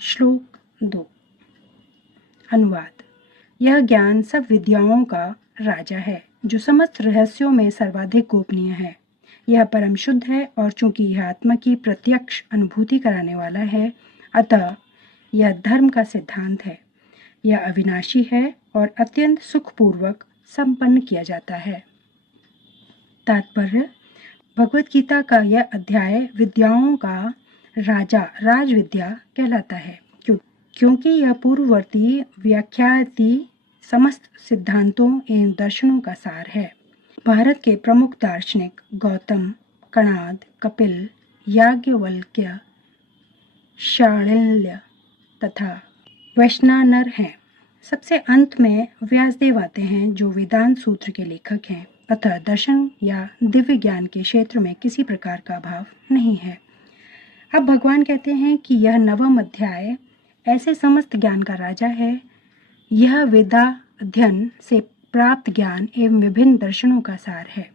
श्लोक 2। अनुवाद। यह ज्ञान सब विद्याओं का राजा है, जो समस्त रहस्यों में सर्वाधिक गोपनीय है। यह परम शुद्ध है और चूंकि यह आत्मा की प्रत्यक्ष अनुभूति कराने वाला है, अतः यह धर्म का सिद्धांत है। यह अविनाशी है और अत्यंत सुखपूर्वक संपन्न किया जाता है। तात्पर्य: भगवत गीता का यह अध्याय विद्याओं का राजा राजविद्या कहलाता है, क्योंकि यह पूर्ववर्ती व्याख्याति समस्त सिद्धांतों एवं दर्शनों का सार है। भारत के प्रमुख दार्शनिक गौतम, कणाद, कपिल, याज्ञवल्क्य, शाण्डिल्य तथा वैशनानर हैं। सबसे अंत में व्यासदेव आते हैं, जो वेदांत सूत्र के लेखक हैं। अतः दर्शन या दिव्य ज्ञान के क्षेत्र में किसी प्रकार का अभाव नहीं है। अब भगवान कहते हैं कि यह 9वां अध्याय ऐसे समस्त ज्ञान का राजा है। यह वेदा अध्ययन से प्राप्त ज्ञान एवं विभिन्न दर्शनों का सार है।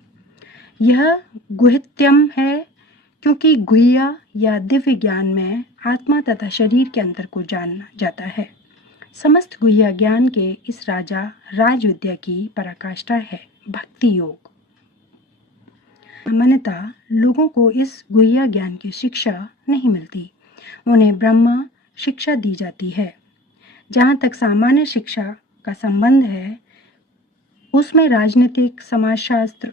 यह गुह्यतम है, क्योंकि गुह्य या दिव्य ज्ञान में आत्मा तथा शरीर के अंतर को जाना जाता है। समस्त गुह्य ज्ञान के इस राजा राजविद्या की पराकाष्ठा है भक्ति योग। सामान्यतः लोगों को इस गुह्य ज्ञान की शिक्षा नहीं मिलती, उन्हें ब्रह्म शिक्षा दी जाती है। जहाँ तक सामान्य शिक्षा का संबंध है, उसमें राजनीतिक, समाजशास्त्र,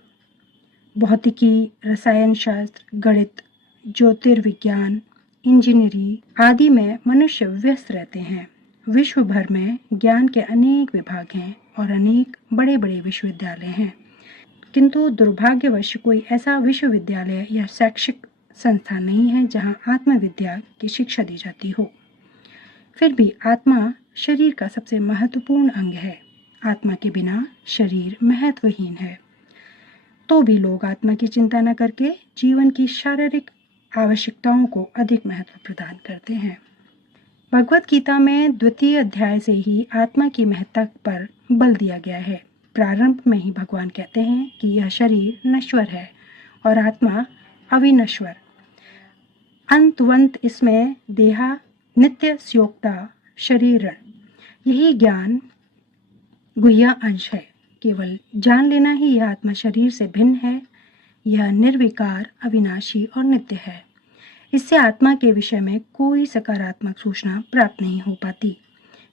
भौतिकी, रसायन शास्त्र, गणित, ज्योतिर्विज्ञान, इंजीनियरिंग आदि में मनुष्य व्यस्त रहते हैं। विश्व भर में ज्ञान के अनेक विभाग हैं और अनेक बड़े बड़े विश्वविद्यालय हैं, किंतु दुर्भाग्यवश कोई ऐसा विश्वविद्यालय या शैक्षिक संस्था नहीं है जहां आत्मविद्या की शिक्षा दी जाती हो। फिर भी आत्मा शरीर का सबसे महत्वपूर्ण अंग है। आत्मा के बिना शरीर महत्वहीन है। तो भी लोग आत्मा की चिंता न करके जीवन की शारीरिक आवश्यकताओं को अधिक महत्व प्रदान करते हैं। भगवत गीता में 2वें अध्याय से ही आत्मा की महत्ता पर बल दिया गया है। प्रारंभ में ही भगवान कहते हैं कि यह शरीर नश्वर है और आत्मा अविनश्वर। अंतवंत इसमें देहा नित्य स्योक्ता शरीरण। यही ज्ञान गुह्य अंश है। केवल जान लेना ही यह आत्मा शरीर से भिन्न है। यह निर्विकार, अविनाशी और नित्य है। इससे आत्मा के विषय में कोई सकारात्मक सूचना प्राप्त नहीं हो पाती।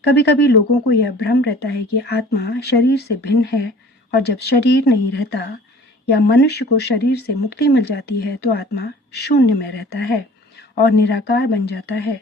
कभी कभी लोगों को यह भ्रम रहता है कि आत्मा शरीर से भिन्न है, और जब शरीर नहीं रहता या मनुष्य को शरीर से मुक्ति मिल जाती है तो आत्मा शून्य में रहता है और निराकार बन जाता है।